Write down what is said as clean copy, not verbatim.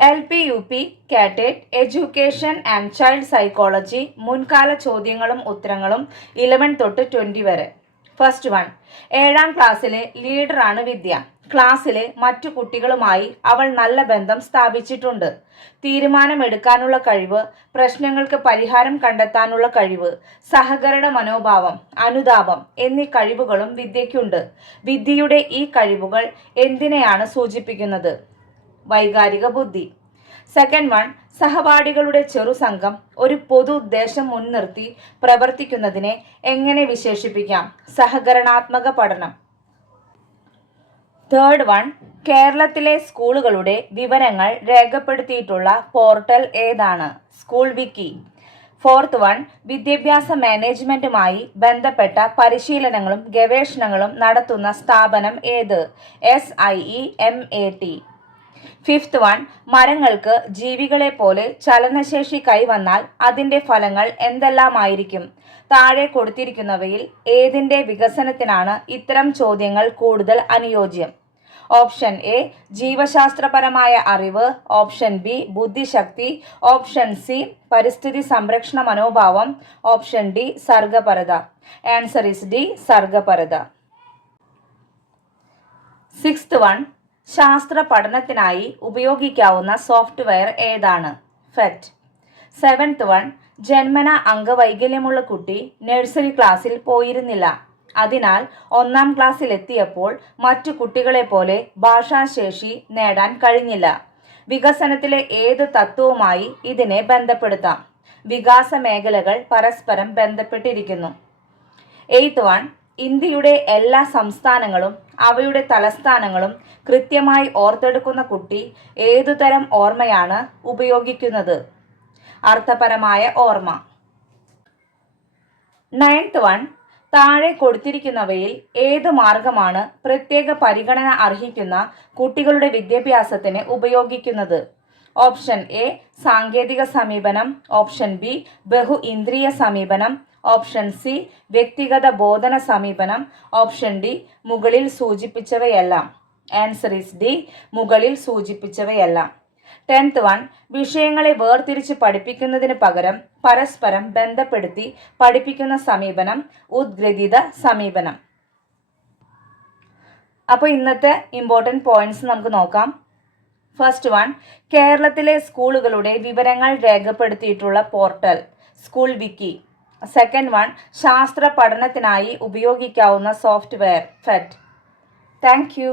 LP-UP, കാറ്ററ്റ്, education and child psychology മുൻകാല ചോദ്യങ്ങളും ഉത്തരങ്ങളും 11 തൊട്ട് 20 വരെ. First one. 7ാം ക്ലാസ്സിലെ ലീഡറാണ് വിദ്യ. ക്ലാസ്സിലെ മറ്റു കുട്ടികളുമായി അവൾ നല്ല ബന്ധം സ്ഥാപിച്ചിട്ടുണ്ട്. തീരുമാനമെടുക്കാനുള്ള കഴിവ്, പ്രശ്നങ്ങൾക്ക് പരിഹാരം കണ്ടെത്താനുള്ള കഴിവ്, സഹകരണ മനോഭാവം, അനുതാപം എന്നീ കഴിവുകളും വിദ്യയ്ക്കുണ്ട്. വിദ്യയുടെ ഈ കഴിവുകൾ എന്തിനെയാണ് സൂചിപ്പിക്കുന്നത്? വൈകാരിക ബുദ്ധി. Second one. സഹപാഠികളുടെ ചെറുസംഘം ഒരു പൊതു ഉദ്ദേശം മുൻനിർത്തി പ്രവർത്തിക്കുന്നതിനെ എങ്ങനെ വിശേഷിപ്പിക്കാം? സഹകരണാത്മക പഠനം. Third one. കേരളത്തിലെ സ്കൂളുകളുടെ വിവരങ്ങൾ രേഖപ്പെടുത്തിയിട്ടുള്ള പോർട്ടൽ ഏതാണ്? സ്കൂൾ വിക്കി. Fourth one. വിദ്യാഭ്യാസ മാനേജ്മെന്റുമായി ബന്ധപ്പെട്ട പരിശീലനങ്ങളും ഗവേഷണങ്ങളും നടത്തുന്ന സ്ഥാപനം ഏത്? SIEMAT. Fifth one. മരങ്ങൾക്ക് ജീവികളെ പോലെ ചലനശേഷി കൈവന്നാൽ അതിൻ്റെ ഫലങ്ങൾ എന്തെല്ലാമായിരിക്കും? താഴെ കൊടുത്തിരിക്കുന്നവയിൽ ഏതിൻ്റെ വികസനത്തിനാണ് ഇത്തരം ചോദ്യങ്ങൾ കൂടുതൽ അനുയോജ്യം? ഓപ്ഷൻ എ ജീവശാസ്ത്രപരമായ അറിവ്, ഓപ്ഷൻ ബി ബുദ്ധിശക്തി, ഓപ്ഷൻ സി പരിസ്ഥിതി സംരക്ഷണ മനോഭാവം, ഓപ്ഷൻ ഡി സർഗപരത. ആൻസർ ഈസ് ഡി സർഗപരത. Sixth one. ശാസ്ത്ര പഠനത്തിനായി ഉപയോഗിക്കാവുന്ന സോഫ്റ്റ്വെയർ ഏതാണ്? ഫെറ്റ്. Seventh one. ജന്മന അംഗവൈകല്യമുള്ള കുട്ടി നഴ്സറി ക്ലാസ്സിൽ പോയിരുന്നില്ല. അതിനാൽ 1ാം ക്ലാസ്സിലെത്തിയപ്പോൾ മറ്റു കുട്ടികളെ പോലെ ഭാഷാശേഷി നേടാൻ കഴിഞ്ഞില്ല. വികസനത്തിലെ ഏത് തത്വവുമായി ഇതിനെ ബന്ധപ്പെടുത്താം? വികാസ മേഖലകൾ പരസ്പരം ബന്ധപ്പെട്ടിരിക്കുന്നു. Eighth one. ഇന്ത്യയുടെ എല്ലാ സംസ്ഥാനങ്ങളും അവയുടെ തലസ്ഥാനങ്ങളും കൃത്യമായി ഓർത്തെടുക്കുന്ന കുട്ടി ഏതുതരം ഓർമ്മയാണ് ഉപയോഗിക്കുന്നത്? അർത്ഥപരമായ ഓർമ്മ. Ninth one. താഴെ കൊടുത്തിരിക്കുന്നവയിൽ ഏത് മാർഗമാണ് പ്രത്യേക പരിഗണന അർഹിക്കുന്ന കുട്ടികളുടെ വിദ്യാഭ്യാസത്തിന് ഉപയോഗിക്കുന്നത്? ഓപ്ഷൻ എ സാങ്കേതിക സമീപനം, ഓപ്ഷൻ ബി ബഹു ഇന്ദ്രിയ സമീപനം, ഓപ്ഷൻ സി വ്യക്തിഗത ബോധന സമീപനം, ഓപ്ഷൻ ഡി മുകളിൽ സൂചിപ്പിച്ചവയെല്ലാം. ആൻസർ ഈസ് ഡി മുകളിൽ സൂചിപ്പിച്ചവയെല്ലാം. 10th one. വിഷയങ്ങളെ വേർതിരിച്ച് പഠിപ്പിക്കുന്നതിന് പകരം പരസ്പരം ബന്ധപ്പെടുത്തി പഠിപ്പിക്കുന്ന സമീപനം ഉദ്ഗ്രഥിത സമീപനം. അപ്പോൾ ഇന്നത്തെ ഇമ്പോർട്ടൻറ്റ് പോയിന്റ്സ് നമുക്ക് നോക്കാം. First one. കേരളത്തിലെ സ്കൂളുകളുടെ വിവരങ്ങൾ രേഖപ്പെടുത്തിയിട്ടുള്ള portal school wiki. Second one. ശാസ്ത്ര പഠനത്തിനായി ഉപയോഗിക്കാവുന്ന സോഫ്റ്റ്വെയർ ഫെറ്റ്. Thank you.